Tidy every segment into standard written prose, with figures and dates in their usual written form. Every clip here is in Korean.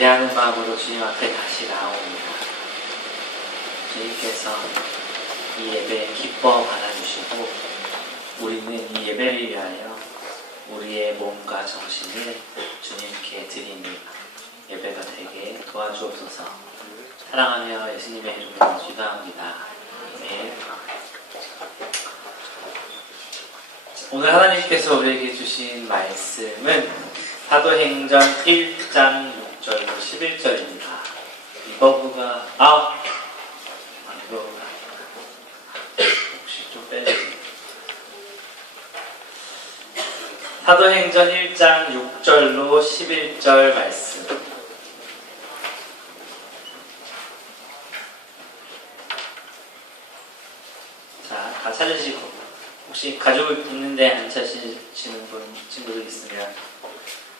예배하는 마음으로 주님 앞에 다시 나옵니다. 주님께서 이 예배에 기뻐 받아주시고 우리는 이 예배를 위하여 우리의 몸과 정신을 주님께 드립니다. 예배가 되게 도와주옵소서. 사랑하며 예수님의 이름으로 기도합니다. 네. 오늘 하나님께서 우리에게 주신 말씀은 사도행전 1장 6절로 11절입니다. 이버브가 이버브가 혹시 좀 빼주세요. 사도행전 1장 6절로 11절 말씀. 자, 다 찾으시고 혹시 가지고 있는데 안 찾으시는 분 친구들 있으면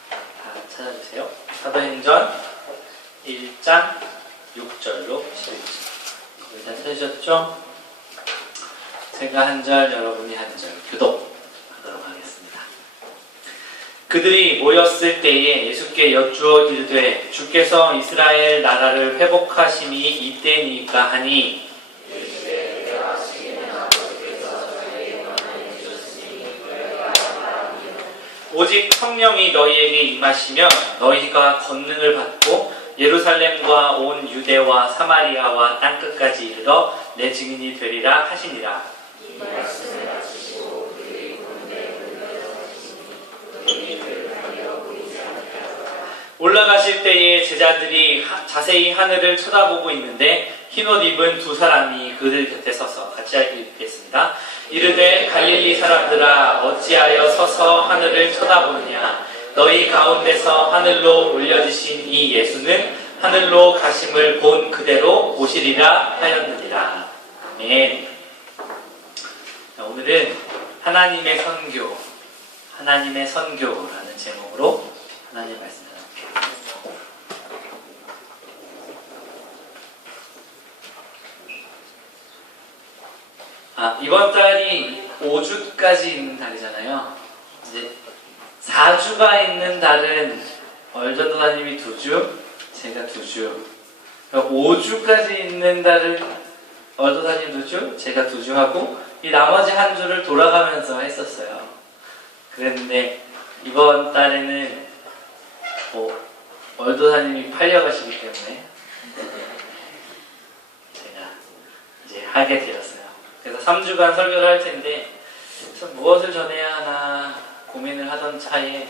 다 찾아주세요. 사도행전 1장 6절로 11절. 거의 다 찾으셨죠? 제가 한 절, 여러분이 한 절 교독하도록 하겠습니다. 그들이 모였을 때에 예수께 여쭈어 이르되 주께서 이스라엘 나라를 회복하심이 이때니까 하니 오직 성령이 너희에게 임하시면 너희가 권능을 받고 예루살렘과 온 유대와 사마리아와 땅끝까지 이르러 내 증인이 되리라 하시니라. 이 말씀을 마치시고 그들이 가운데 올라가실 때에 제자들이 자세히 하늘을 쳐다보고 있는데 흰옷 입은 두 사람이 그들 곁에 서서 같이 읽겠습니다. 이르되 갈릴리 사람들아 어찌하여 서서 하늘을 쳐다보느냐. 너희 가운데서 하늘로 올려지신 이 예수는 하늘로 가심을 본 그대로 오시리라 하였느니라. 아멘. 자, 오늘은 하나님의 선교라는 제목으로 하나님의 말씀 나눌게요. 이번 달이 5주까지 있는 달이잖아요. 이제 4주가 있는 달은 얼전도사님이 2주, 제가 2주. 5주까지 있는 달은 얼전도사님 2주, 제가 2주 하고 이 나머지 한 주를 돌아가면서 했었어요. 그랬는데 이번 달에는 얼도사님이 팔려가시기 때문에 제가 이제 하게 되었어요. 그래서 3주간 설교를 할 텐데 무엇을 전해야 하나 고민을 하던 차에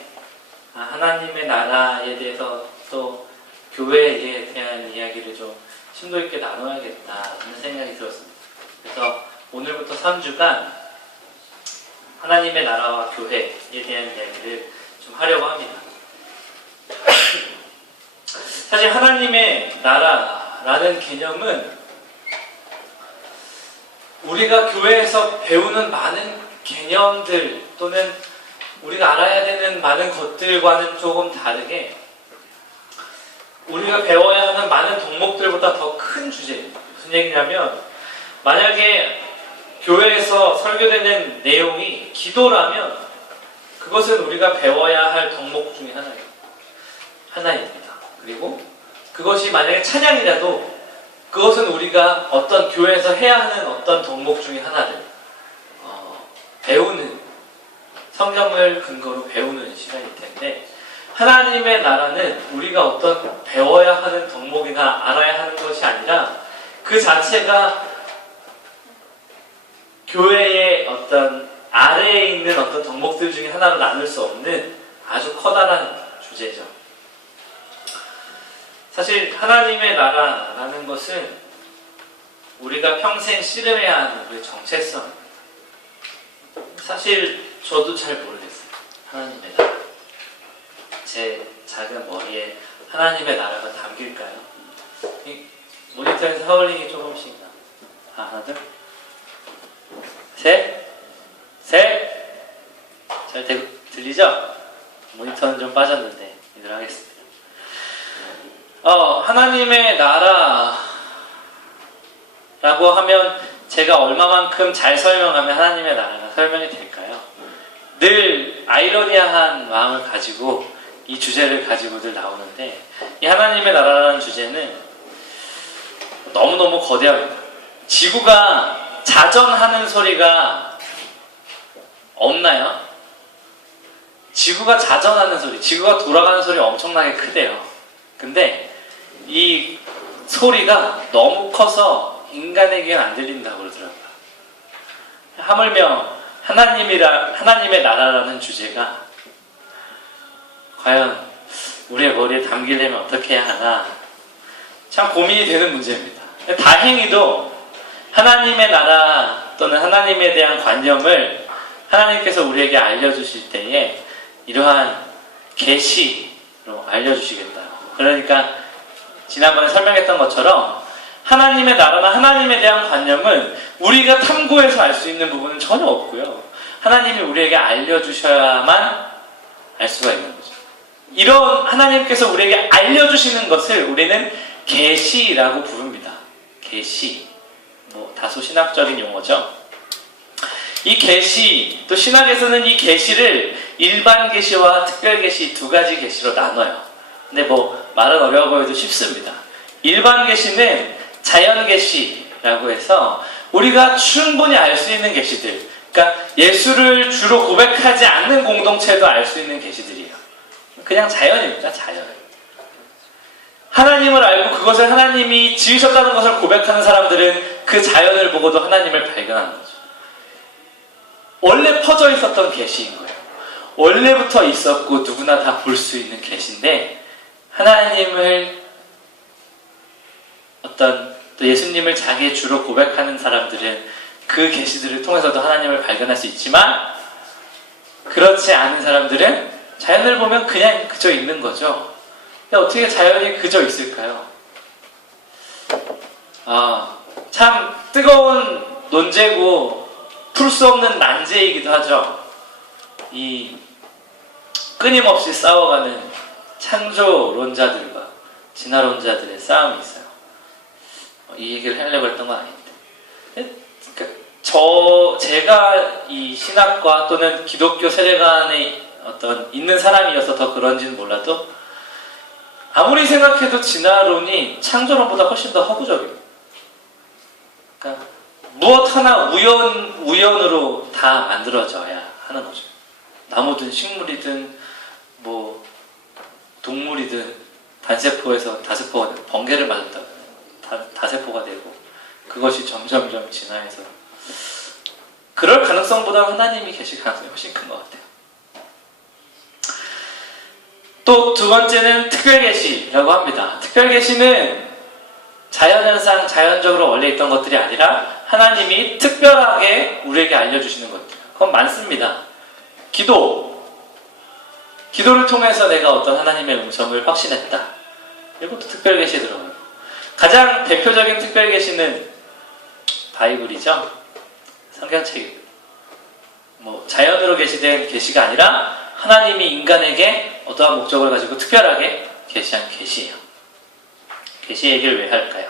하나님의 나라에 대해서 또 교회에 대한 이야기를 좀 심도 있게 나눠야겠다 하는 생각이 들었습니다. 그래서 오늘부터 3주간 하나님의 나라와 교회에 대한 이야기를 좀 하려고 합니다. 사실 하나님의 나라라는 개념은 우리가 교회에서 배우는 많은 개념들 또는 우리가 알아야 되는 많은 것들과는 조금 다르게 우리가 배워야 하는 많은 덕목들보다 더 큰 주제입니다. 무슨 얘기냐면 만약에 교회에서 설교되는 내용이 기도라면 그것은 우리가 배워야 할 덕목 중에 하나입니다. 그리고 그것이 만약에 찬양이라도 그것은 우리가 어떤 교회에서 해야 하는 어떤 덕목 중에 하나를 배우는 성경을 근거로 배우는 시간일 텐데 하나님의 나라는 우리가 어떤 배워야 하는 덕목이나 알아야 하는 것이 아니라 그 자체가 교회의 어떤 아래에 있는 어떤 덕목들 중에 하나로 나눌 수 없는 아주 커다란 주제죠. 사실 하나님의 나라라는 것은 우리가 평생 씨름해야 하는 우리의 정체성. 사실 저도 잘 모르겠어요. 하나님의 나라. 제 작은 머리에 하나님의 나라가 담길까요? 이 모니터에서 하울링이 조금씩 나. 하나 둘 셋 잘 들리죠? 모니터는 좀 빠졌는데 이대로 하겠습니다. 하나님의 나라라고 하면 제가 얼마만큼 잘 설명하면 하나님의 나라가 설명이 될까요? 늘 아이러니한 마음을 가지고 이 주제를 가지고들 나오는데, 이 하나님의 나라라는 주제는 너무너무 거대합니다. 지구가 자전하는 소리가 없나요? 지구가 자전하는 소리, 지구가 돌아가는 소리 엄청나게 크대요. 근데 이 소리가 너무 커서 인간에게는 안 들린다고 그러더라고요. 하물며 하나님의 나라라는 주제가 과연 우리의 머리에 담기려면 어떻게 해야 하나, 참 고민이 되는 문제입니다. 다행히도 하나님의 나라 또는 하나님에 대한 관념을 하나님께서 우리에게 알려주실 때에 이러한 계시로 알려주시겠다. 그러니까 지난번에 설명했던 것처럼 하나님의 나라나 하나님에 대한 관념은 우리가 탐구해서 알 수 있는 부분은 전혀 없고요. 하나님이 우리에게 알려주셔야만 알 수가 있는 거죠. 이런 하나님께서 우리에게 알려주시는 것을 우리는 계시라고 부릅니다. 계시. 다소 신학적인 용어죠. 이 계시, 또 신학에서는 이 계시를 일반 계시와 특별 계시 두 가지 계시로 나눠요. 근데 말은 어려워 보여도 쉽습니다. 일반 계시는 자연 계시라고 해서 우리가 충분히 알 수 있는 계시들, 그러니까 예수를 주로 고백하지 않는 공동체도 알 수 있는 계시들이에요. 그냥 자연입니다. 자연. 하나님을 알고 그것을 하나님이 지으셨다는 것을 고백하는 사람들은 그 자연을 보고도 하나님을 발견하는 거죠. 원래 퍼져 있었던 계시인 거예요. 원래부터 있었고 누구나 다 볼 수 있는 계시인데, 하나님을 또 예수님을 자기의 주로 고백하는 사람들은 그 계시들을 통해서도 하나님을 발견할 수 있지만, 그렇지 않은 사람들은 자연을 보면 그냥 그저 있는 거죠. 근데 어떻게 자연이 그저 있을까요? 참 뜨거운 논제고 풀 수 없는 난제이기도 하죠. 이 끊임없이 싸워가는 창조론자들과 진화론자들의 싸움이 있어요. 이 얘기를 하려고 했던 건 아닌데, 제가 이 신학과 또는 기독교 세계관에 있는 사람이어서 더 그런지는 몰라도, 아무리 생각해도 진화론이 창조론보다 훨씬 더 허구적이에요. 그러니까 무엇 하나 우연으로 다 만들어져야 하는 거죠. 나무든 식물이든 동물이든 단세포에서 다세포가 되고, 번개를 맞았다 다세포가 되고, 그것이 점점점 진화해서, 그럴 가능성보다 하나님이 계실 가능성이 훨씬 큰 것 같아요. 또 두 번째는 특별계시라고 합니다. 특별계시는 자연현상, 자연적으로 원래 있던 것들이 아니라 하나님이 특별하게 우리에게 알려주시는 것들. 그건 많습니다. 기도를 통해서 내가 어떤 하나님의 음성을 확신했다. 이것도 특별계시에 들어가요. 가장 대표적인 특별계시는 바이블이죠. 성경책. 자연으로 계시된 계시가 아니라 하나님이 인간에게 어떠한 목적을 가지고 특별하게 계시한 계시예요. 계시 얘기를 왜 할까요?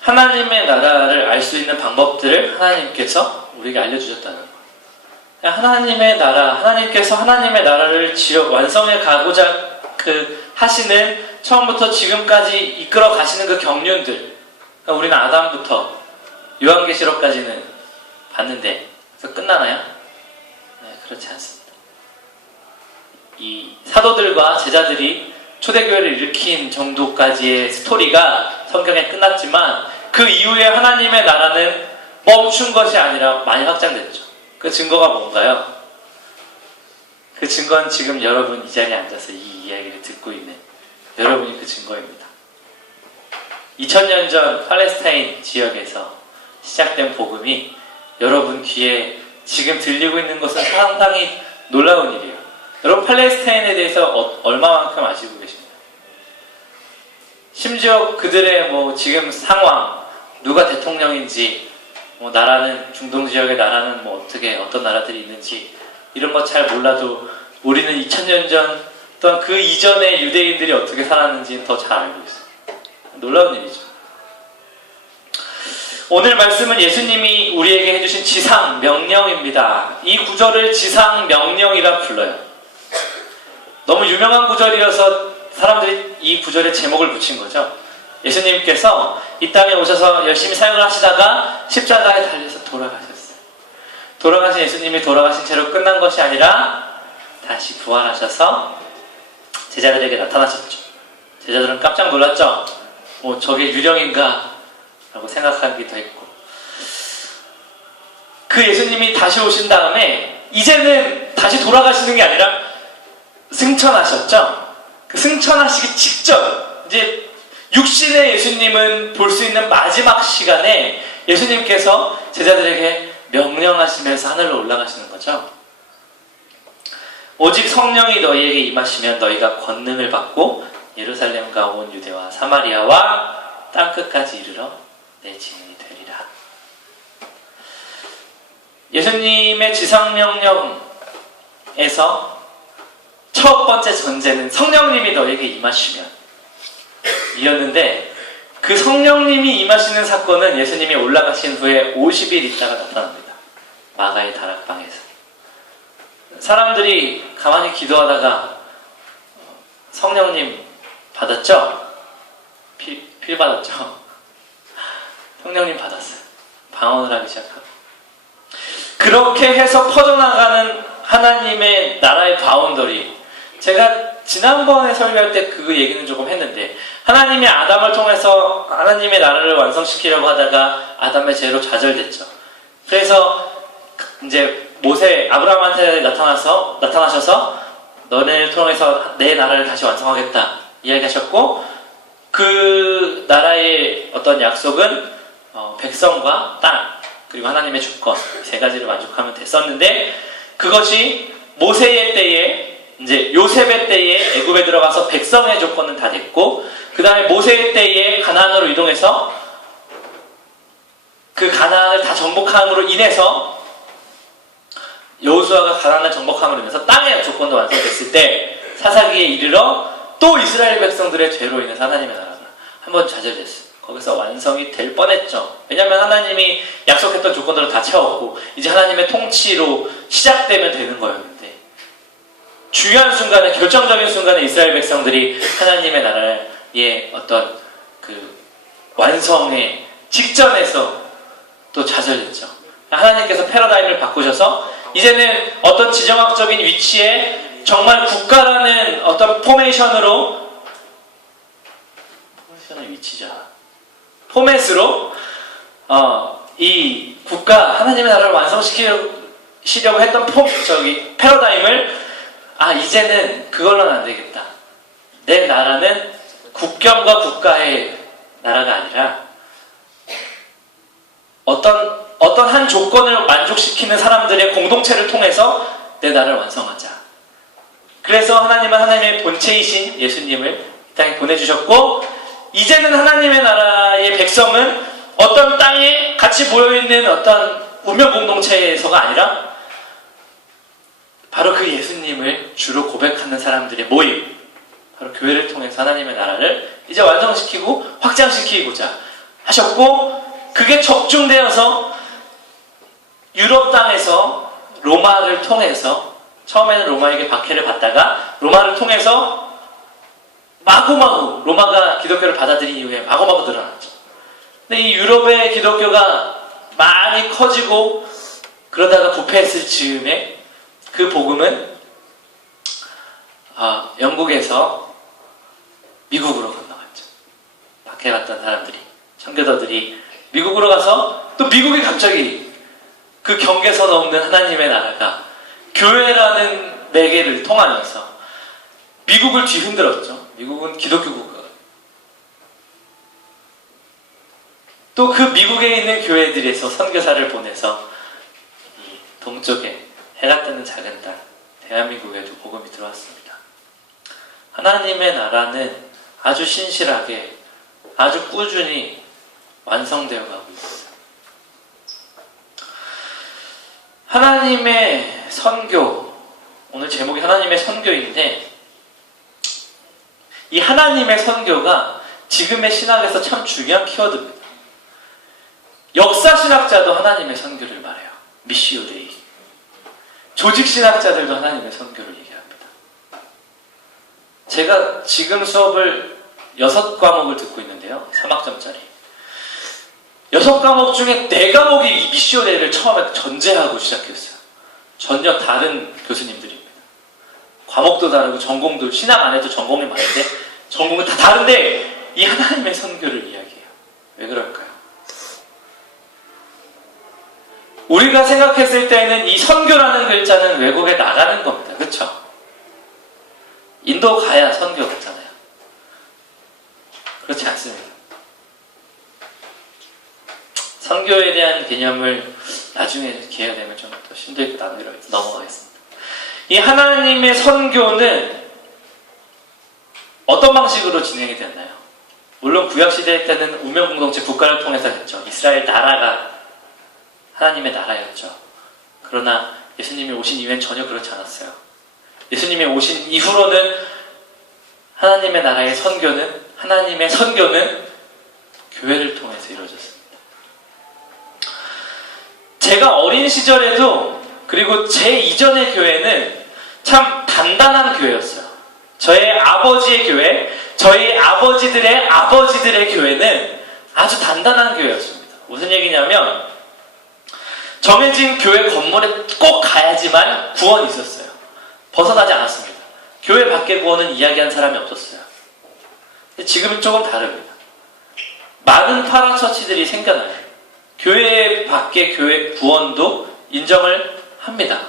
하나님의 나라를 알 수 있는 방법들을 하나님께서 우리에게 알려주셨다는 거예요. 하나님의 나라, 하나님께서 하나님의 나라를 완성해 가고자 하시는, 처음부터 지금까지 이끌어 가시는 그 경륜들, 그러니까 우리는 아담부터 요한계시록까지는 봤는데, 그래서 끝나나요? 네, 그렇지 않습니다. 이 사도들과 제자들이 초대교회를 일으킨 정도까지의 스토리가 성경에 끝났지만, 그 이후에 하나님의 나라는 멈춘 것이 아니라 많이 확장됐죠. 그 증거가 뭔가요? 그 증거는 지금 여러분 이 자리에 앉아서 이 이야기를 듣고 있는 여러분이 그 증거입니다. 2000년 전 팔레스타인 지역에서 시작된 복음이 여러분 귀에 지금 들리고 있는 것은 상당히 놀라운 일이에요. 여러분 팔레스타인에 대해서 얼마만큼 아시고 계십니까? 심지어 그들의 지금 상황, 누가 대통령인지, 나라는, 중동 지역의 나라는 어떤 나라들이 있는지, 이런 거 잘 몰라도 우리는 2000년 전 또한 그 이전의 유대인들이 어떻게 살았는지는 더 잘 알고 있어요. 놀라운 일이죠. 오늘 말씀은 예수님이 우리에게 해주신 지상 명령입니다. 이 구절을 지상 명령이라 불러요. 너무 유명한 구절이어서 사람들이 이 구절에 제목을 붙인 거죠. 예수님께서 이 땅에 오셔서 열심히 사역을 하시다가 십자가에 달려서 돌아가셨어요. 돌아가신 예수님이 돌아가신 채로 끝난 것이 아니라 다시 부활하셔서 제자들에게 나타나셨죠. 제자들은 깜짝 놀랐죠. 뭐 저게 유령인가 라고 생각하기도 했고, 그 예수님이 다시 오신 다음에 이제는 다시 돌아가시는 게 아니라 승천하셨죠. 그 승천하시기 직전, 이제 육신의 예수님은 볼 수 있는 마지막 시간에 예수님께서 제자들에게 명령하시면서 하늘로 올라가시는 거죠. 오직 성령이 너희에게 임하시면 너희가 권능을 받고 예루살렘과 온 유대와 사마리아와 땅끝까지 이르러 내 증인이 되리라. 예수님의 지상명령에서 첫 번째 전제는 성령님이 너에게 임하시면 이었는데, 그 성령님이 임하시는 사건은 예수님이 올라가신 후에 50일 있다가 나타납니다. 마가의 다락방에서 사람들이 가만히 기도하다가 성령님 받았죠? 필 받았죠? 성령님 받았어요. 방언을 하기 시작하고, 그렇게 해서 퍼져나가는 하나님의 나라의 바운더리. 제가 지난번에 설교할 때 그 얘기는 조금 했는데, 하나님이 아담을 통해서 하나님의 나라를 완성시키려고 하다가 아담의 죄로 좌절됐죠. 그래서 이제 아브라함한테 나타나셔서 너네를 통해서 내 나라를 다시 완성하겠다 이야기하셨고, 그 나라의 어떤 약속은 백성과 땅, 그리고 하나님의 주권, 세 가지를 만족하면 됐었는데, 그것이 모세의 때에, 이제 요셉의 때에 애굽에 들어가서 백성의 조건은 다 됐고, 그 다음에 모세의 때에 가나안으로 이동해서 그 가나안을 다 정복함으로 인해서, 여호수아가 가나안을 정복함으로 인해서 땅의 조건도 완성됐을 때 사사기에 이르러 또 이스라엘 백성들의 죄로 인해서 하나님의 나라가 한번 좌절됐어요. 거기서 완성이 될 뻔했죠. 왜냐하면 하나님이 약속했던 조건들을 다 채웠고 이제 하나님의 통치로 시작되면 되는 거였는데, 중요한 순간에, 결정적인 순간에 이스라엘 백성들이 하나님의 나라의 어떤 그 완성의 직전에서 또 좌절됐죠. 하나님께서 패러다임을 바꾸셔서 이제는 어떤 지정학적인 위치에 정말 국가라는 어떤 포메이션의 위치죠. 포맷으로 이 국가, 하나님의 나라를 완성시키려고 했던 패러다임을, 이제는 그걸로는 안 되겠다. 내 나라는 국경과 국가의 나라가 아니라 어떤 한 조건을 만족시키는 사람들의 공동체를 통해서 내 나라를 완성하자. 그래서 하나님은 하나님의 본체이신 예수님을 이 땅에 보내주셨고, 이제는 하나님의 나라의 백성은 어떤 땅에 같이 모여있는 어떤 운명 공동체에서가 아니라 바로 그 예수님을 주로 고백하는 사람들의 모임, 바로 교회를 통해서 하나님의 나라를 이제 완성시키고 확장시키고자 하셨고, 그게 적중되어서 유럽 땅에서 로마를 통해서, 처음에는 로마에게 박해를 받다가 로마를 통해서 마구마구 로마가 기독교를 받아들인 이후에 마구마구 늘어났죠. 근데 이 유럽의 기독교가 많이 커지고 그러다가 부패했을 즈음에 그 복음은 영국에서 미국으로 건너갔죠. 박해받던 사람들이, 청교도들이 미국으로 가서 또 미국이 갑자기 그 경계선 없는 하나님의 나라가 교회라는 매개를 통하면서 미국을 뒤흔들었죠. 미국은 기독교 국가. 또 그 미국에 있는 교회들에서 선교사를 보내서 이 동쪽에 해가 뜨는 작은 땅 대한민국에도 복음이 들어왔습니다. 하나님의 나라는 아주 신실하게, 아주 꾸준히 완성되어 가고 있어요. 하나님의 선교, 오늘 제목이 하나님의 선교인데, 이 하나님의 선교가 지금의 신학에서 참 중요한 키워드입니다. 역사신학자도 하나님의 선교를 말해요. 미시오 데이. 조직신학자들도 하나님의 선교를 얘기합니다. 제가 지금 수업을 6과목을 듣고 있는데요. 3학점짜리. 6과목 중에 4과목이 이 미시오네를 처음에 전제하고 시작했어요. 전혀 다른 교수님들입니다. 과목도 다르고 전공도, 신학 안에도 전공이 많은데 전공은 다 다른데 이 하나님의 선교를 이야기해요. 왜 그럴까요? 우리가 생각했을 때는 이 선교라는 글자는 외국에 나가는 겁니다. 그렇죠? 인도 가야 선교 같잖아요. 그렇지 않습니다. 선교에 대한 개념을 나중에 기회가 되면 좀 더 심도 있게 나누기로 넘어가겠습니다. 이 하나님의 선교는 어떤 방식으로 진행이 됐나요? 물론 구약시대 때는 운명공동체 국가를 통해서 했죠. 이스라엘 나라가 하나님의 나라였죠. 그러나 예수님이 오신 이후엔 전혀 그렇지 않았어요. 예수님이 오신 이후로는 하나님의 나라의 선교는, 하나님의 선교는 교회를 통해서 이루어졌습니다. 제가 어린 시절에도, 그리고 제 이전의 교회는 참 단단한 교회였어요. 저의 아버지의 교회, 저희 아버지들의 아버지들의 교회는 아주 단단한 교회였습니다. 무슨 얘기냐면 정해진 교회 건물에 꼭 가야지만 구원이 있었어요. 벗어나지 않았습니다. 교회 밖의 구원은 이야기한 사람이 없었어요. 지금은 조금 다릅니다. 많은 파라처치들이 생겨나요. 교회 밖의 교회 구원도 인정을 합니다.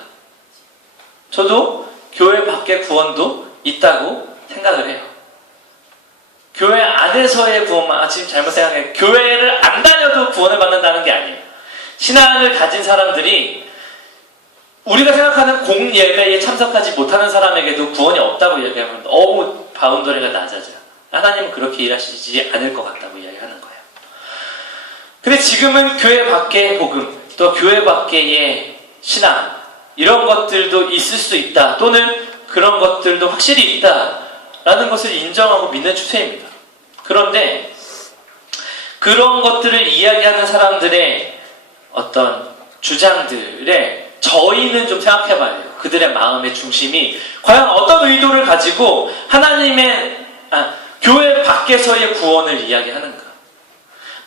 저도 교회 밖의 구원도 있다고 생각을 해요. 교회 안에서의 구원만, 지금 잘못 생각해요. 교회를 안 다녀도 구원을 받는다는 게 아니에요. 신앙을 가진 사람들이 우리가 생각하는 공예배에 참석하지 못하는 사람에게도 구원이 없다고 이야기하면 너무 바운더리가 낮아져요. 하나님은 그렇게 일하시지 않을 것 같다고 이야기하는 거예요. 근데 지금은 교회 밖의 복음, 또 교회 밖의 신앙, 이런 것들도 있을 수 있다, 또는 그런 것들도 확실히 있다라는 것을 인정하고 믿는 추세입니다. 그런데 그런 것들을 이야기하는 사람들의 어떤 주장들에 저희는 좀 생각해봐야 돼요. 그들의 마음의 중심이 과연 어떤 의도를 가지고 하나님의 교회 밖에서의 구원을 이야기하는가.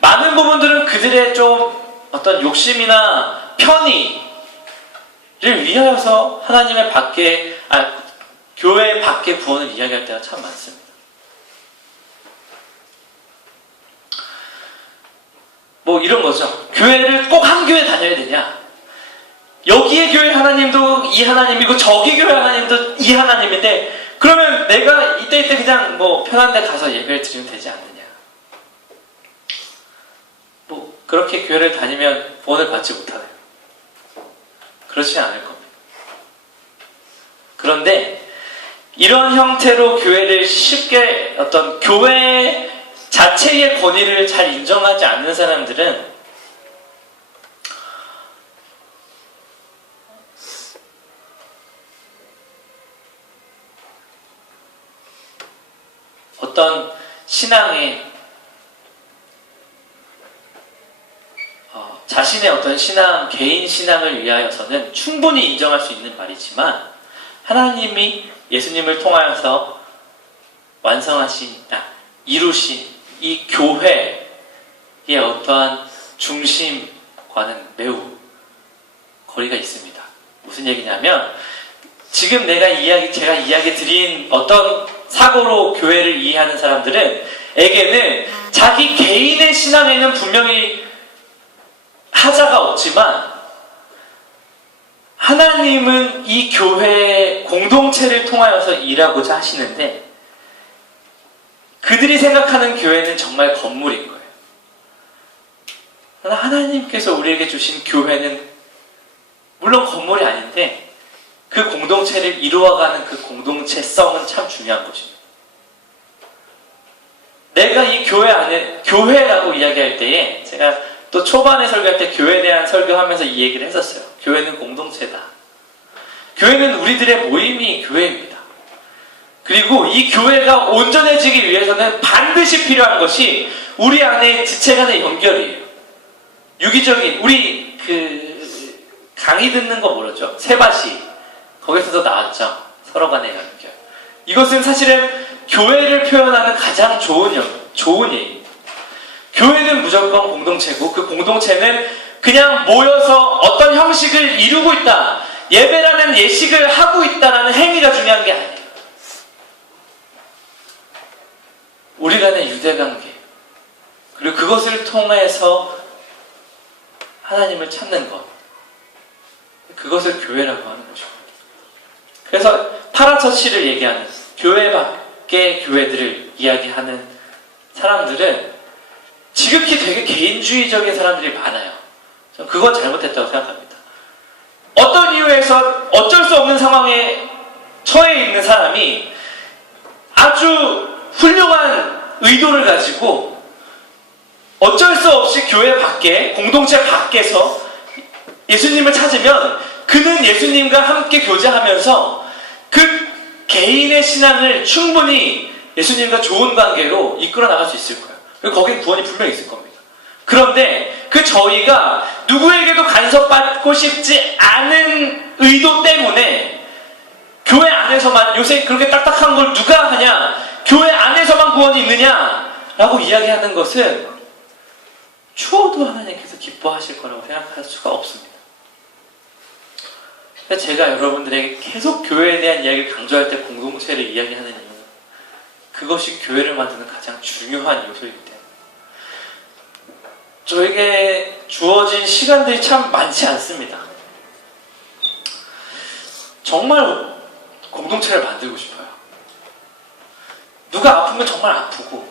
많은 부분들은 그들의 좀 어떤 욕심이나 편의를 위하여서 하나님의 밖에, 교회 밖의 구원을 이야기할 때가 참 많습니다. 뭐 이런 거죠. 교회를 꼭 한 교회 다녀야 되냐? 여기의 교회 하나님도 이 하나님이고 저기 교회 하나님도 이 하나님인데, 그러면 내가 이때 그냥 뭐 편한 데 가서 예배를 드리면 되지 않느냐? 뭐 그렇게 교회를 다니면 구원을 받지 못하네요. 그렇지 않을 겁니다. 그런데 이런 형태로 교회를 쉽게, 어떤 교회 자체의 권위를 잘 인정하지 않는 사람들은 어떤 신앙의 자신의 어떤 신앙, 개인 신앙을 위하여서는 충분히 인정할 수 있는 말이지만, 하나님이 예수님을 통하여서 이루신 이 교회의 어떠한 중심과는 매우 거리가 있습니다. 무슨 얘기냐면, 지금 제가 이야기 드린 어떤 사고로 교회를 이해하는 사람들에게는 자기 개인의 신앙에는 분명히 하자가 없지만, 하나님은 이 교회의 공동체를 통하여서 일하고자 하시는데, 그들이 생각하는 교회는 정말 건물인 거예요. 그러나 하나님께서 우리에게 주신 교회는 물론 건물이 아닌데, 그 공동체를 이루어가는 그 공동체성은 참 중요한 것입니다. 내가 이 교회 안에, 교회라고 이야기할 때에, 제가 또 초반에 설교할 때 교회에 대한 설교하면서 이 얘기를 했었어요. 교회는 공동체다. 교회는 우리들의 모임이 교회입니다. 그리고 이 교회가 온전해지기 위해서는 반드시 필요한 것이 우리 안에 지체 간의 연결이에요. 유기적인, 우리 강의 듣는 거 모르죠? 세바시. 거기서도 나왔죠. 서로 간의 연결. 이것은 사실은 교회를 표현하는 가장 좋은 예입니다. 교회는 무조건 공동체고 그 공동체는 그냥 모여서 어떤 형식을 이루고 있다, 예배라는 예식을 하고 있다라는 행위가 중요한 게 아니에요. 우리 간의 유대관계, 그리고 그것을 통해서 하나님을 찾는 것, 그것을 교회라고 하는 것입니다. 그래서 파라처치를 얘기하는 교회 밖의 교회들을 이야기하는 사람들은 지극히 되게 개인주의적인 사람들이 많아요. 저는 그건 잘못했다고 생각합니다. 어떤 이유에서 어쩔 수 없는 상황에 처해 있는 사람이 아주 훌륭한 의도를 가지고 어쩔 수 없이 교회 밖에, 공동체 밖에서 예수님을 찾으면 그는 예수님과 함께 교제하면서 그 개인의 신앙을 충분히 예수님과 좋은 관계로 이끌어 나갈 수 있을 거예요. 그리고 거기에 구원이 분명히 있을 겁니다. 그런데 그 저희가 누구에게도 간섭받고 싶지 않은 의도 때문에 교회 안에서만, 요새 그렇게 딱딱한 걸 누가 하냐, 교회 안에서만 구원이 있느냐라고 이야기하는 것은 추워도 하나님께서 기뻐하실 거라고 생각할 수가 없습니다. 제가 여러분들에게 계속 교회에 대한 이야기를 강조할 때 공동체를 이야기하는 이유는 그것이 교회를 만드는 가장 중요한 요소이기 때문에, 저에게 주어진 시간들이 참 많지 않습니다. 정말 공동체를 만들고 싶어요. 누가 아프면 정말 아프고,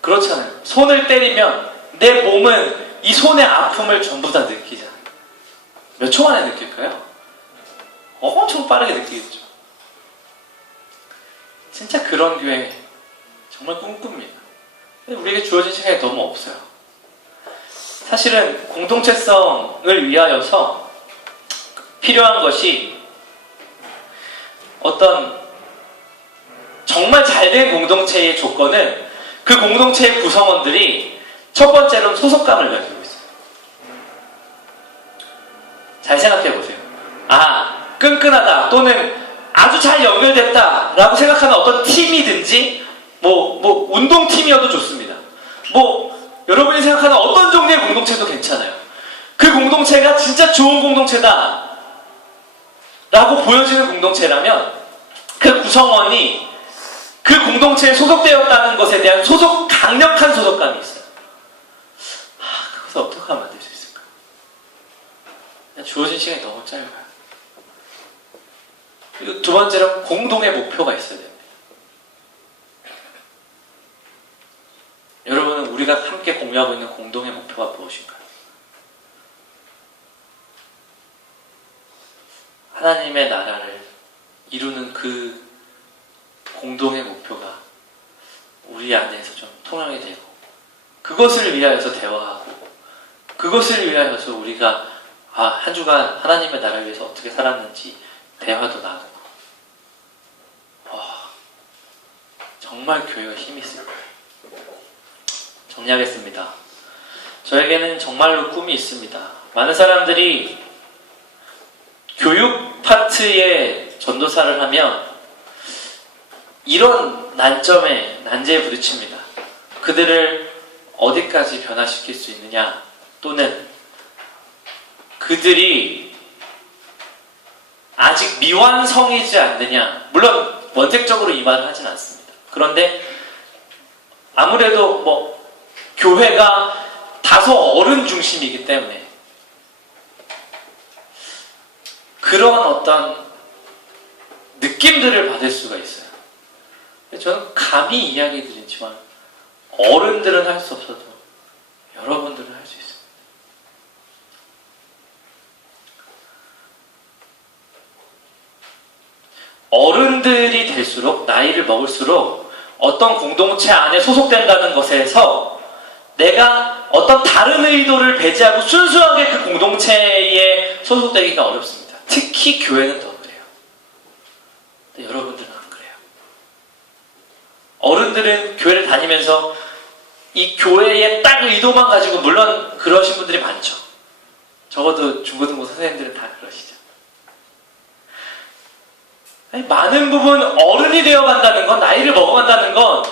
그렇잖아요. 손을 때리면 내 몸은 이 손의 아픔을 전부 다 느끼잖아요. 몇 초 만에 느낄까요? 엄청 빠르게 느끼겠죠. 진짜 그런 교회 정말 꿈꿉니다. 근데 우리에게 주어진 시간이 너무 없어요. 사실은 공동체성을 위하여서 필요한 것이 어떤 정말 잘된 공동체의 조건은 그 공동체의 구성원들이 첫 번째로는 소속감을 가지고 있어요. 잘 생각해 보세요. 아, 끈끈하다 또는 아주 잘 연결됐다 라고 생각하는 어떤 팀이든지 뭐 운동팀이어도 좋습니다. 여러분이 생각하는 어떤 종류의 공동체도 괜찮아요. 그 공동체가 진짜 좋은 공동체다 라고 보여지는 공동체라면 그 구성원이 그 공동체에 소속되었다는 것에 대한 강력한 소속감이 있어요. 그것을 어떻게 하면 만들 수 있을까? 주어진 시간이 너무 짧아요. 그리고 두 번째로 공동의 목표가 있어야 됩니다. 여러분은 우리가 함께 공유하고 있는 공동의 목표가 무엇인가요? 하나님의 나라를 이루는 그 공동의 목표가 우리 안에서 좀 통용이 되고, 그것을 위하여서 대화하고, 그것을 위하여서 우리가 한 주간 하나님의 나라를 위해서 어떻게 살았는지 대화도 나누고, 정말 교회가 힘이 있을 거예요. 정리하겠습니다. 저에게는 정말로 꿈이 있습니다. 많은 사람들이 교육 파트에 전도사를 하면 이런 난제에 부딪힙니다. 그들을 어디까지 변화시킬 수 있느냐, 또는 그들이 아직 미완성이지 않느냐. 물론 원색적으로 이 말을 하진 않습니다. 그런데 아무래도 교회가 다소 어른 중심이기 때문에 그러한 어떤 느낌들을 받을 수가 있어요. 저는 감히 이야기 드리지만 어른들은 할 수 없어도 여러분들은 할 수 있어요. 어른들이 될수록, 나이를 먹을수록 어떤 공동체 안에 소속된다는 것에서 내가 어떤 다른 의도를 배제하고 순수하게 그 공동체에 소속되기가 어렵습니다. 특히 교회는 더 그래요. 근데 여러분들은 안 그래요. 어른들은 교회를 다니면서 이 교회의 딱 의도만 가지고, 물론 그러신 분들이 많죠. 적어도 중고등부 선생님들은 다 그러시죠. 많은 부분 어른이 되어간다는 건, 나이를 먹어간다는 건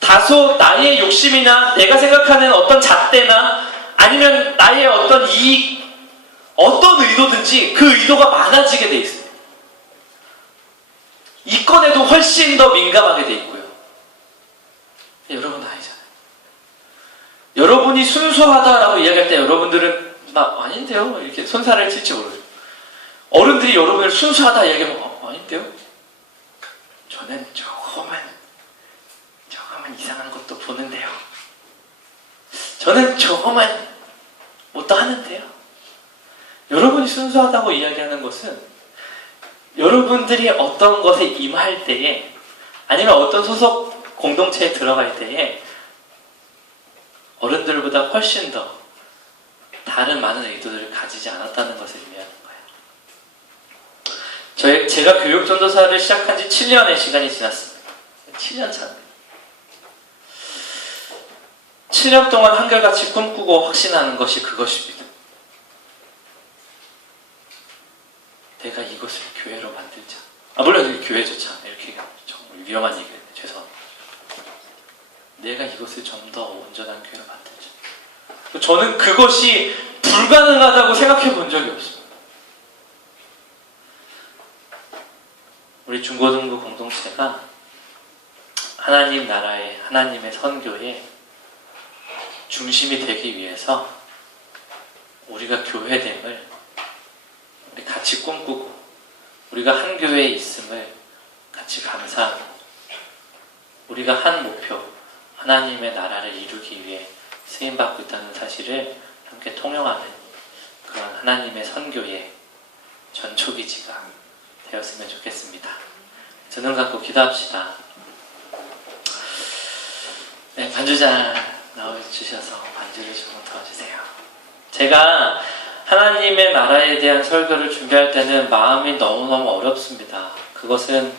다소 나의 욕심이나 내가 생각하는 어떤 잣대나 아니면 나의 어떤 이익, 어떤 의도든지 그 의도가 많아지게 돼 있어요. 이권에도 훨씬 더 민감하게 돼 있고요. 여러분 아니잖아요. 여러분이 순수하다라고 이야기할 때 여러분들은 나 아닌데요? 이렇게 손살을 칠지 모르죠. 어른들이 여러분을 순수하다 이야기하면 아닌데요? 저는 조금만 이상한 것도 보는데요. 저는 조금만 못도 하는데요. 여러분이 순수하다고 이야기하는 것은 여러분들이 어떤 것에 임할 때에 아니면 어떤 소속 공동체에 들어갈 때에 어른들보다 훨씬 더 다른 많은 의도들을 가지지 않았다는 것을 의미하는 거예요. 제가 교육전도사를 시작한 지 7년의 시간이 지났습니다. 7년 차. 7년 동안 한결같이 꿈꾸고 확신하는 것이 그것입니다. 내가 이것을 교회로 만들자. 물론 여기 교회조차 이렇게 정말 위험한 얘기를 했네. 죄송합니다. 내가 이것을 좀 더 온전한 교회로 만들자. 저는 그것이 불가능하다고 생각해 본 적이 없습니다. 우리 중고등부 공동체가 하나님 나라의, 하나님의 선교의 중심이 되기 위해서 우리가 교회됨을 우리 같이 꿈꾸고 우리가 한 교회에 있음을 같이 감사하고 우리가 한 목표, 하나님의 나라를 이루기 위해 쓰임받고 있다는 사실을 함께 통용하는 그런 하나님의 선교의 전초기지가 되었으면 좋겠습니다. 두 눈 감고 기도합시다. 네, 반주자 나와주셔서 반주를 좀 도와주세요. 제가 하나님의 나라에 대한 설교를 준비할 때는 마음이 너무너무 어렵습니다. 그것은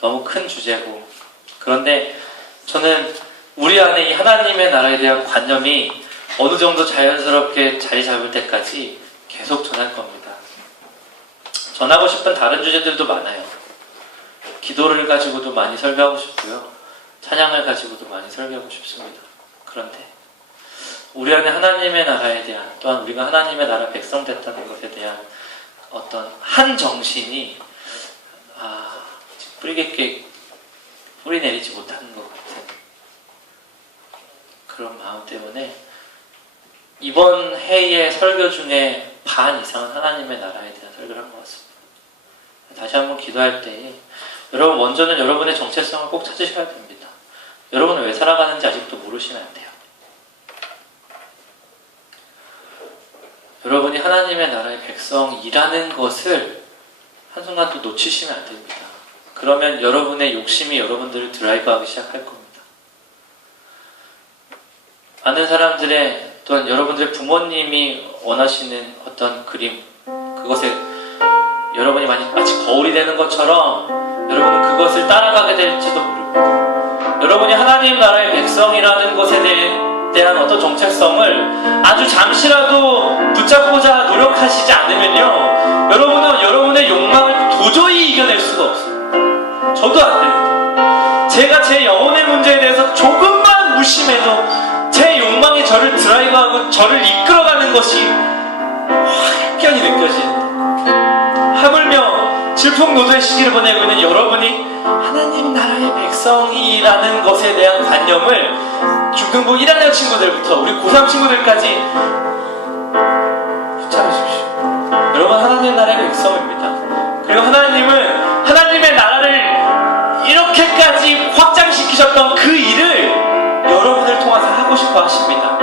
너무 큰 주제고, 그런데 저는 우리 안에 이 하나님의 나라에 대한 관념이 어느 정도 자연스럽게 자리 잡을 때까지 계속 전할 겁니다. 전하고 싶은 다른 주제들도 많아요. 기도를 가지고도 많이 설교하고 싶고요. 찬양을 가지고도 많이 설교하고 싶습니다. 그런데 우리 안에 하나님의 나라에 대한, 또한 우리가 하나님의 나라 백성 됐다는 것에 대한 어떤 한 정신이 뿌리 깊게 뿌리 내리지 못하는 것 같은 그런 마음 때문에 이번 해의 설교 중에 반 이상은 하나님의 나라에 대한 설교를 한 것 같습니다. 다시 한번 기도할 때 여러분, 먼저는 여러분의 정체성을 꼭 찾으셔야 됩니다. 여러분은 왜 살아가는지 아직도 모르시면 안 돼요. 여러분이 하나님의 나라의 백성이라는 것을 한순간도 놓치시면 안 됩니다. 그러면 여러분의 욕심이 여러분들을 드라이브하기 시작할 겁니다. 많은 사람들의, 또한 여러분들의 부모님이 원하시는 어떤 그림, 그것에 여러분이 마치 거울이 되는 것처럼 여러분은 그것을 따라가게 될지도 모르고, 여러분이 하나님 나라의 백성이라는 것에 대한 어떤 정체성을 아주 잠시라도 붙잡고자 노력하시지 않으면요, 여러분은 여러분의 욕망을 도저히 이겨낼 수가 없어요. 저도 안 됩니다. 제가 제 영혼의 문제에 대해서 조금만 무심해도 제 욕망이 저를 드라이브하고 저를 이끌어가는 것이 확연히 느껴지는데, 하물며 질풍노도의 시기를 보내고 있는 여러분이 하나님 나라의 백성이라는 것에 대한 관념을 중등부 1학년 친구들부터 우리 고3 친구들까지 붙잡으십시오. 여러분, 하나님 나라의 백성입니다. 그리고 하나님은 하나님의 나라를 이렇게까지 확장시키셨던 그 일을 여러분을 통해서 하고 싶어 하십니다.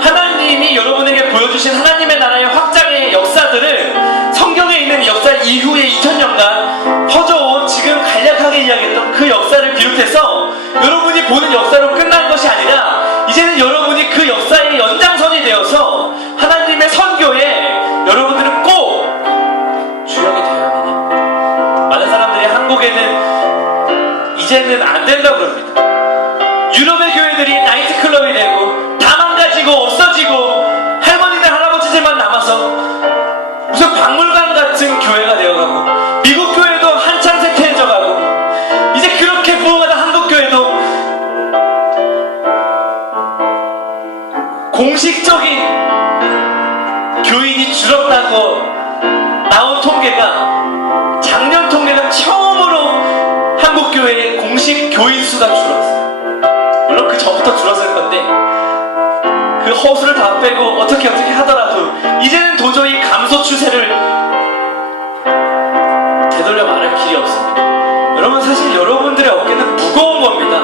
하나님이 여러분에게 보여주신 하나님의 나라의 확장의 역사들은 성경에 있는 역사 이후의 2000년간 퍼져온 지금 간략하게 이야기했던 그 역사를 비롯해서 여러분이 보는 역사로 끝난 것이 아니라 이제는 여러분이 그 역사의 연장선이 되어서 하나님의 선교에 여러분들은 꼭 주역이 되어야만 합니다. 많은 사람들이 한국에는 이제는 안 된다고 그럽니다. 유럽의 교회들이 나이트클럽이 되고 다 망가지고 없어지고 할머니들 할아버지들만 남아서 무슨 박물관 같은 교회가 되어가고 허수를 다 빼고 어떻게 하더라도 이제는 도저히 감소 추세를 되돌려 말할 길이 없습니다. 여러분, 사실 여러분들의 어깨는 무거운 겁니다.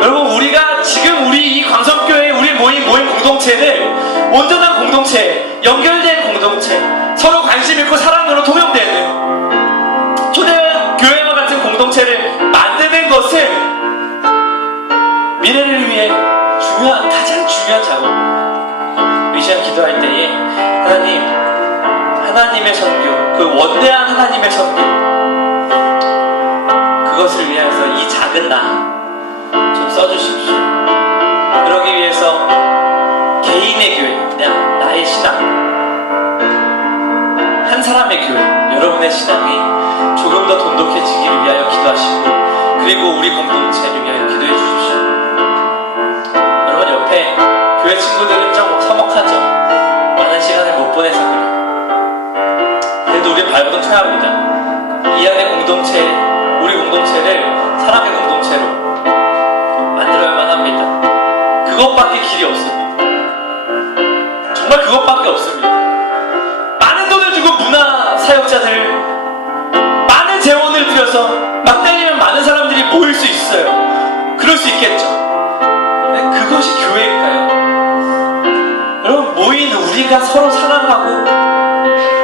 여러분, 우리가 지금 우리 이 광성교회 우리 모임 공동체를 온전한 공동체, 연결된 공동체, 서로 관심 있고 사랑으로 통용되는 초대교회와 같은 공동체를 만드는 것은 미래를 위해 가장 중요한 작업입니다. 이 시간 기도할 때에 하나님의 선교, 그 원대한 하나님의 선교, 그것을 위해서 이 작은 나 좀 써주십시오. 그러기 위해서 개인의 교회, 그냥 나의 신앙, 한 사람의 교회, 여러분의 신앙이 조금 더 돈독해지기를 위하여 기도하시고, 그리고 우리 공동체를 위하여 기도해 주십시오. 여러분, 옆에 교회 친구들은 좀 서먹하죠. 많은 시간을 못 보내서 그래요. 그래도 우리 발버둥 쳐야 합니다. 이 안의 공동체, 우리 공동체를 사랑의 공동체로 만들어야만 합니다. 그것밖에 길이 없습니다. 정말 그것밖에 없습니다. 많은 돈을 주고 문화 사역자들, 많은 재원을 들여서 막 때리면 많은 사람들이 모일 수 있어요. 그럴 수 있겠죠. 근데 그것이 교회일까요? 여러분, 모인 우리가 서로 사랑하고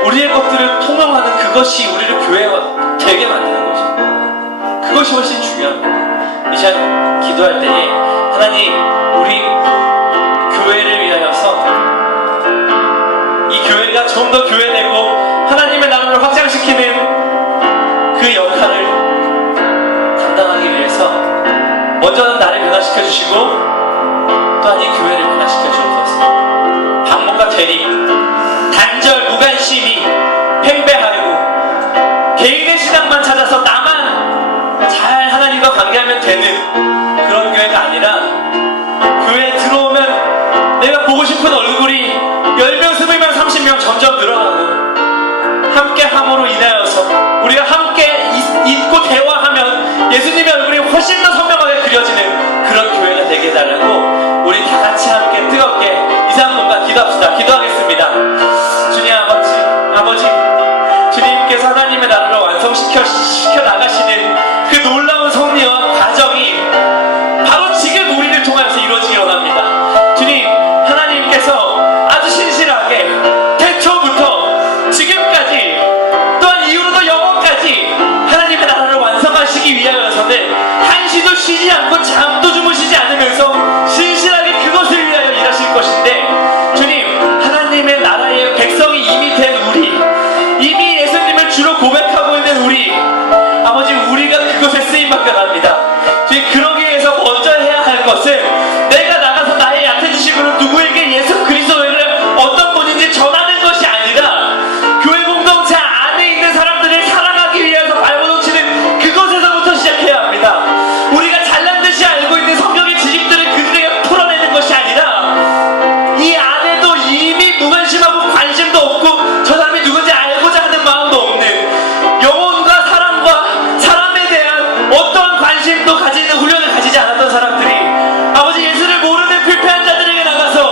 우리의 것들을 통용하는 그것이 우리를 교회가 되게 만드는 것입니다. 그것이 훨씬 중요합니다. 이 시간 기도할 때에 하나님, 우리 교회를 위하여서 이 교회가 좀 더 교회되고 하나님의 나라를 확장시키는 그 역할을 감당하기 위해서 먼저는 나를 변화시켜 주시고 또한 이 교회를 변화시켜 주옵소서. 반목과 대립, 단절, 무관심이 팽배하고 개인의 신앙만 찾아서 나만 잘 하나님과 관계하면 되는 그런 교회가 아니라, 교회에 들어오면 내가 보고 싶은 얼굴이 10명, 20명, 30명 점점 늘어나고, 함께 함으로 인하여서 우리가 함께 있고 대화하면 예수님의 얼굴이 훨씬 더 선명하게 그려지는 그런 교회가 되게 해달라고 우리 다 같이 함께 뜨겁게 이상공간 기도합시다. 기도하겠습니다. 주님 아버지, 주님께서 하나님의 나라를 완성시켜 나가시는 그 놀라운 섭리와 과정이 바로 지금 우리를 통해서 이루어지기 원합니다. 주님, 하나님께서 아주 신실하게 태초부터 지금까지 또한 이후로도 영원까지 하나님의 나라를 완성하시기 위하여서는 한시도 쉬지 않고 잠도 주무시지 않으면서 신실하게 그것을 위하여 일하실 것인데, 주님, 하나님의 나라의 백성이 이미 된 우리, 이미 예수님을 주로 고백하고 있는 우리, 아버지, 우리가 그것에 쓰임받게 합니다. 주님, 그러기 위해서 먼저 해야 할 것은 내가 나가서 나의 얕은 지식으로 누구에게 예수 그리스도를 어떤 분인지 전하는 것이 아니라, 교회 공동체 안에 있는 사람들을 사랑하기 위해서 발버둥 치는 그것에서부터 시작해야 합니다. 우리가 잘난 듯이 알고 있는 성경의 지식들을 그들에게 풀어내는 것이 아니라, 이 안에도 이미 무관심하고 관심도 없고 저 사람이 누군지 알고자 하는 마음도 없는, 영혼과 사랑과 사람에 대한 어떠한 관심도 가지는 훈련을 가지지 않았던 사람들이 아버지, 예수를 모르는 불패한 자들에게 나가서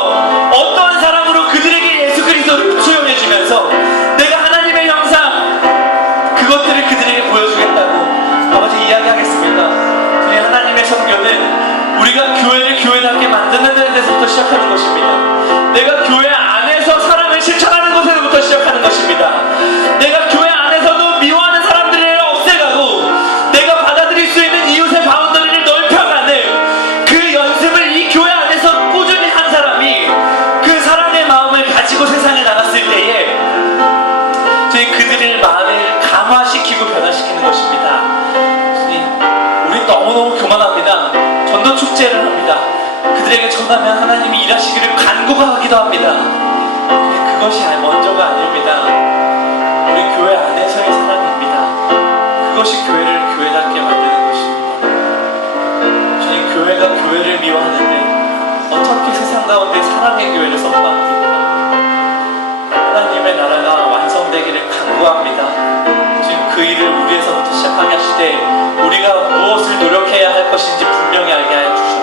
어떠한 사랑으로 그들에게 예수 그리스도를 수용해주면서 내가 하나님의 형상, 그것들을 그들에게 보여주겠다고 아버지 이야기하겠습니다. 주님, 하나님의 선교는 우리가 교회를 교회답게 만드는 데서부터 시작하는 것입니다. 내가 교회 안에서 사랑을 실천하는 것에서부터 시작하는 것입니다. 내가 교회 안에서도 미워하는 사람들을 없애가고 내가 받아들일 수 있는 이웃의 바운더리를 넓혀가는 그 연습을 이 교회 안에서 꾸준히 한 사람이 그 사랑의 마음을 가지고 세상에 나갔을 때에 저희 그들의 마음을 감화시키고 변화시키는 것입니다. 주님, 우리 너무너무 교만합니다. 전도 축제를 합니다. 그들에게 전하면 하나님이 일하시기를 간구하기도 합니다. 그것이 먼저가 아닙니다. 우리 교회 안에서의 사랑입니다. 그것이 교회를 교회답게 만드는 것입니다. 주님, 교회가 교회를 미워하는데 어떻게 세상 가운데 사랑의 교회를 선포합니까? 하나님의 나라가 완성되기를 간구합니다. 지금 그 일을 우리에서부터 시작하게 하시되 우리가 무엇을 노력해야 할 것인지 분명히 알게 하여 주시옵소서.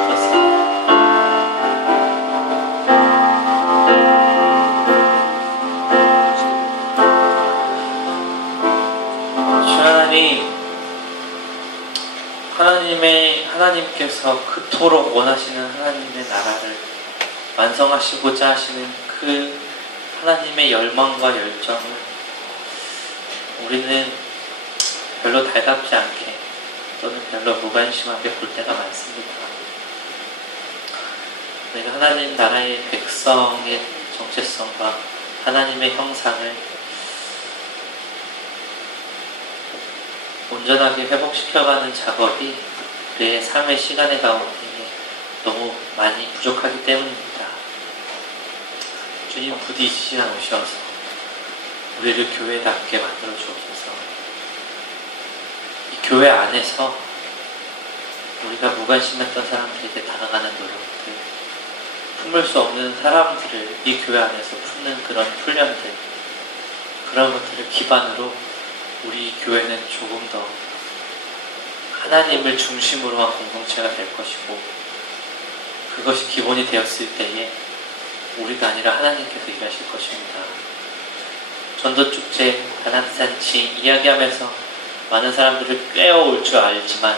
하나님께서 그토록 원하시는 하나님의 나라를 완성하시고자 하시는 그 하나님의 열망과 열정을 우리는 별로 달갑지 않게 또는 별로 무관심하게 볼 때가 많습니다. 우리가 하나님 나라의 백성의 정체성과 하나님의 형상을 온전하게 회복시켜가는 작업이 우리의 삶의 시간에 가운데 너무 많이 부족하기 때문입니다. 주님 부디 이 시간 오셔서 우리를 교회답게 만들어 주옵소서. 이 교회 안에서 우리가 무관심했던 사람들에게 다가가는 노력들, 품을 수 없는 사람들을 이 교회 안에서 품는 그런 훈련들, 그런 것들을 기반으로 우리 교회는 조금 더 하나님을 중심으로 한 공동체가 될 것이고, 그것이 기본이 되었을 때에 우리가 아니라 하나님께서 일하실 것입니다. 전도축제, 다락잔치 이야기하면서 많은 사람들을 꿰어올 줄 알지만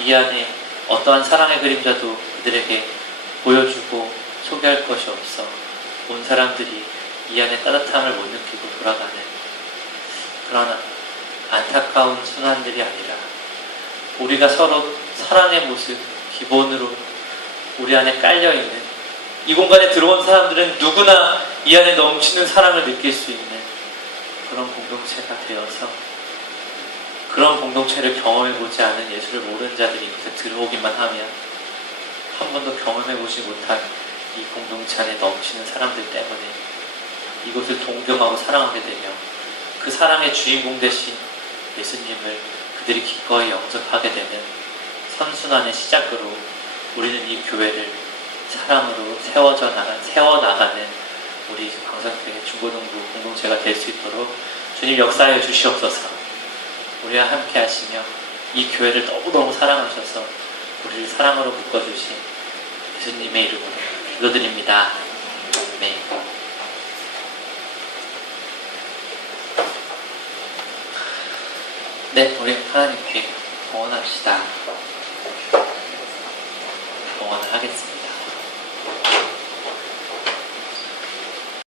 이 안에 어떠한 사랑의 그림자도 그들에게 보여주고 소개할 것이 없어 온 사람들이 이 안에 따뜻함을 못 느끼고 돌아가는 그런 안타까운 순환들이 아니라, 우리가 서로 사랑의 모습 기본으로 우리 안에 깔려있는, 이 공간에 들어온 사람들은 누구나 이 안에 넘치는 사랑을 느낄 수 있는 그런 공동체가 되어서, 그런 공동체를 경험해보지 않은 예수를 모르는 자들이 이곳에 들어오기만 하면 한 번도 경험해보지 못한 이 공동체 안에 넘치는 사람들 때문에 이곳을 동경하고 사랑하게 되며 그 사랑의 주인공 되신 예수님을 그들이 기꺼이 영접하게 되는 선순환의 시작으로 우리는 이 교회를 사랑으로 세워나가는 우리 광산교회 중고등부 공동체가 될 수 있도록 주님 역사해 주시옵소서. 우리와 함께 하시며 이 교회를 너무너무 사랑하셔서 우리를 사랑으로 묶어주신 예수님의 이름으로 기도드립니다. 네. 네, 우리 하나님께 봉헌합시다. 봉헌을 하겠습니다.